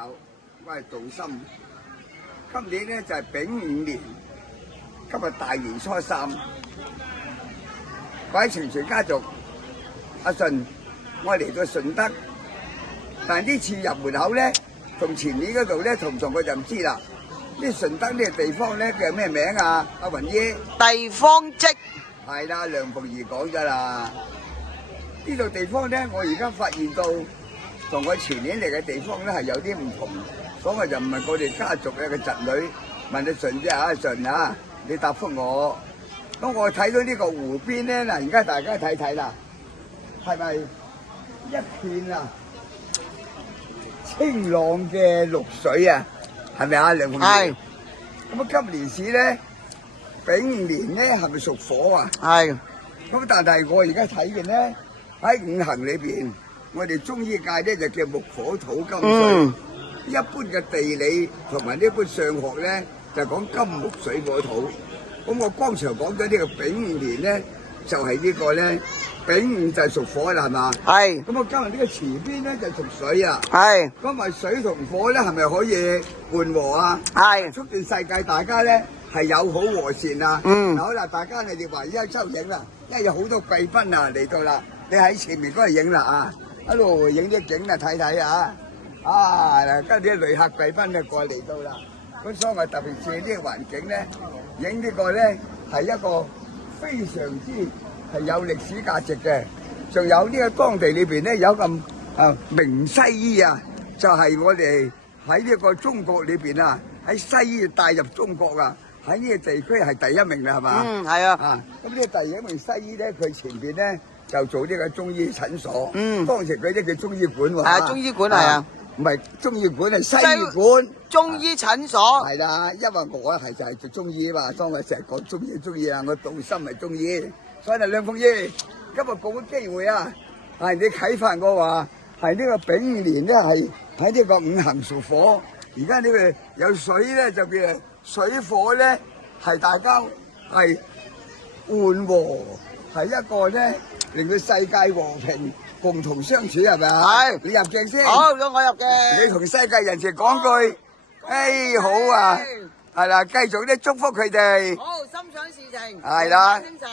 友，我係杜森。今年咧就係丙午年，今日大年初三。各位傳傳家族，阿順，我嚟到順德，但係呢次入門口咧，同前年嗰度咧同唔同我就唔知啦。呢順德呢個地方咧叫咩名啊？阿雲姨，地方職係啦，梁鳳儀講咗啦。呢度地方咧，我而家發現到同我前年嚟嘅地方咧係有啲唔同。講嘅就唔係我哋家族嘅侄女，問你順啫啊，順啊，你答覆我。咁我睇到呢個湖邊咧，嗱，而家大家睇睇啦，係咪一片啊清朗嘅綠水啊？係咪啊，梁鳳儀？係。咁啊，今年市咧丙午年咧係咪屬火啊？係。咁但係我而家睇嘅咧喺五行裏邊，我哋中醫界咧就叫木火土金水。一般嘅地理同埋呢般上學咧就講金木水火土。咁我剛才講咗呢個丙午年咧，就係呢個咧丙午就係屬火啦，係嘛？係。咁我今日呢個池邊咧就屬水啊。係。咁咪水同火咧係咪可以緩和啊？係。促進世界大家咧係友好和善啊。嗯。好啦，大家你哋話而家收影啦，因為有好多貴賓啊嚟到啦，你喺前面嗰度影啦啊，一路影啲景啊睇睇啊。啊！跟住啲旅客貴賓就過嚟到啦，咁所以我特別借呢個環境咧，影呢個咧係一個非常之係有歷史價值嘅。仲有呢個當地裏邊咧有咁名西醫啊，就係我哋喺呢個中國裏邊啊，喺西醫帶入中國啊，喺呢個地區係第一名啦，係嘛？嗯，係啊。啊，咁呢個第一名西醫咧，佢前邊咧就做呢個中醫診所。嗯，當時佢呢叫中醫館喎。係中醫館係啊。唔係中醫館，係西醫館。中醫診所係啦，因為我係就係做中醫嘛，當我成日講中醫啊，我杜森係中醫。所以啊，梁鳳儀，今日講個機會啊，係你啟發我話係呢個丙午年咧，係喺呢個五行屬火。而家呢個有水咧，就叫水火咧，係大家係緩和，係一個咧令到世界和平。共同相處係咪啊？係，你入鏡先。好，咁我入鏡。你同世界人士講句，誒好啊，係啦，繼續咧祝福佢哋。好，心想事成。係啦。精神。